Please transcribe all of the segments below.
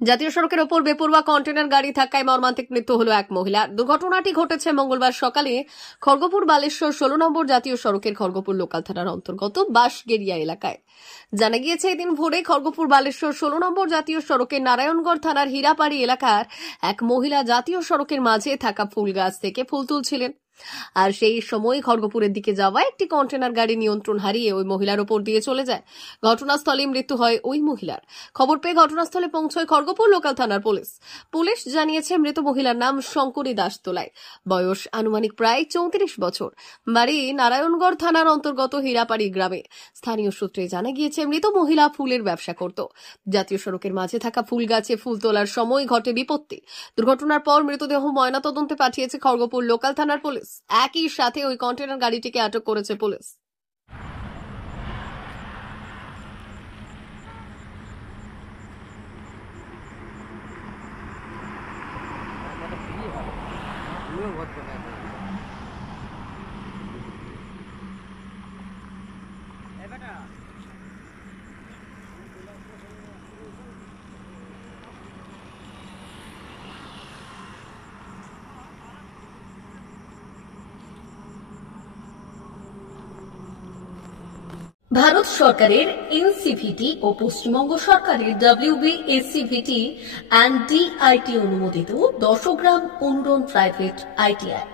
জাতীয় সড়কের ওপর বেপরোয়া কন্টেনার গাড়ি ধাক্কায় মর্মান্তিক মৃত্যু হলো এক মহিলার। দুর্ঘটনাটি ঘটেছে মঙ্গলবার সকালে খড়গপুর বালেশ্বর 16 নম্বর জাতীয় সড়কের খড়গপুর লোকাল থানার অন্তর্গত বাঁশগেরিয়া এলাকায়। জানা গিয়েছে, এদিন ভোরে খড়গপুর বালেশ্বর 16 নম্বর জাতীয় সড়কের নারায়ণগড় থানার হীরাপাড়ি এলাকার এক মহিলা জাতীয় সড়কের মাঝে থাকা ফুল গাছ থেকে ফুল তুলছিলেন। আর সেই সময় খড়গপুরের দিকে যাওয়া একটি কন্টেনার গাড়ি নিয়ন্ত্রণ হারিয়ে ওই মহিলার উপর দিয়ে চলে যায়। ঘটনাস্থলে মৃত্যু হয় ওই মহিলার। খবর পেয়ে ঘটনাস্থলে পৌঁছয় খড়গপুর লোকাল থানার পুলিশ জানিয়েছে, মৃত মহিলার নাম শঙ্করী দাসতোলাই, বয়স আনুমানিক প্রায় 34 বছর, বাড়ি নারায়ণগড় থানার অন্তর্গত হীরাপাড়ি গ্রামে। স্থানীয় সূত্রে জানা গিয়েছে, মৃত মহিলা ফুলের ব্যবসা করত। জাতীয় সড়কের মাঝে থাকা ফুল গাছে ফুল তোলার সময় ঘটে বিপত্তি। দুর্ঘটনার পর মৃতদেহ ময়নাতদন্তে পাঠিয়েছে খড়গপুর লোকাল থানার পুলিশ। একই সাথে ওই কন্টেনার গাড়িটিকে আটক করেছে পুলিশ। ভারত সরকারের এনসিভিটি ও পশ্চিমবঙ্গ সরকারের WBSCVT অ্যান্ড DIT অনুমোদিত 10 গ্রাম অনুরণ প্রাইভেট ITI।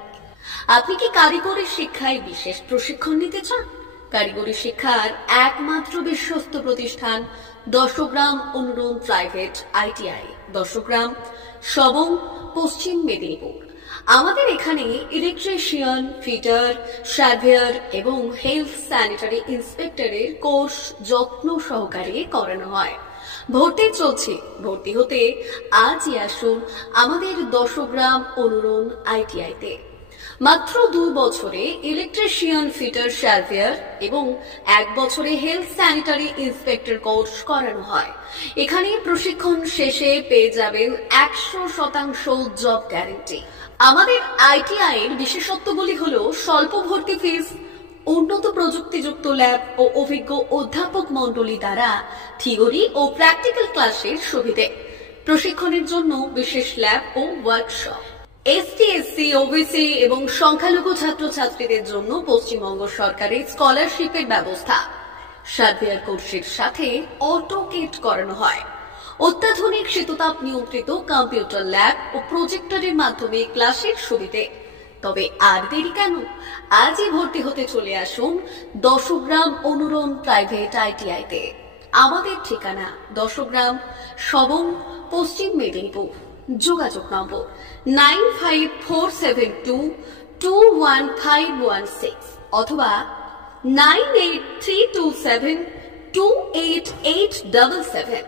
আপনি কি কারিগরি শিক্ষায় বিশেষ প্রশিক্ষণ নিতে চান? কারিগরি শিক্ষার একমাত্র বিশ্বস্ত প্রতিষ্ঠান 10 গ্রাম অনুরণ প্রাইভেট ITI, 10 গ্রাম, সবং, পশ্চিম মেদিনীপুর। আমাদের এখানে ইলেকট্রিশিয়ান, ফিটার, সার্ভেয়ার এবং হেলথ স্যানিটারি ইন্সপেক্টরের কোর্স যত্ন সহকারে করানো হয়। ভর্তি চলছে। ভর্তি হতে আজই আসুন আমাদের 10 গ্রাম অনুরণ ITI-তে। মাত্র 2 বছরে ইলেকট্রিশিয়ান, ফিটার, সার্ভেয়ার এবং 1 বছরে হেলথ স্যানিটারি ইন্সপেক্টর কোর্স করানো হয়। এখানে প্রশিক্ষণ শেষে পেয়ে যাবেন 100% জব গ্যারান্টি। আমাদের ITI এর বিশেষত্বগুলি হলো স্বল্প ভর্তি ফিস, উন্নত প্রযুক্তিযুক্ত ল্যাব ও অভিজ্ঞ অধ্যাপক মণ্ডলী দ্বারা থিওরি ও প্র্যাকটিক্যাল ক্লাসের সুবিধে, প্রশিক্ষণের জন্য বিশেষ ল্যাব ও ওয়ার্কশপ, ST, SC, OBC এবং সংখ্যালঘু ছাত্রছাত্রীদের জন্য পশ্চিমবঙ্গ সরকারের স্কলারশিপের ব্যবস্থা। সার্ভেয়ার কোর্সের সাথে অটোকেট করানো হয়। অত্যাধুনিক শীততাপ নিয়ন্ত্রিত কম্পিউটার ল্যাব ও প্রজেক্টরের মাধ্যমে ক্লাসের সুবিধে। তবে আর দেরি কেন? আজই ভর্তি হতে চলে আসুন 10 গ্রাম অনুরণ প্রাইভেট ITI-তে। আমাদের ঠিকানা 10 গ্রাম, সবং, পশ্চিম মেদিনীপুর। যোগাযোগ নম্বর 9547221516 অথবা 9832728877।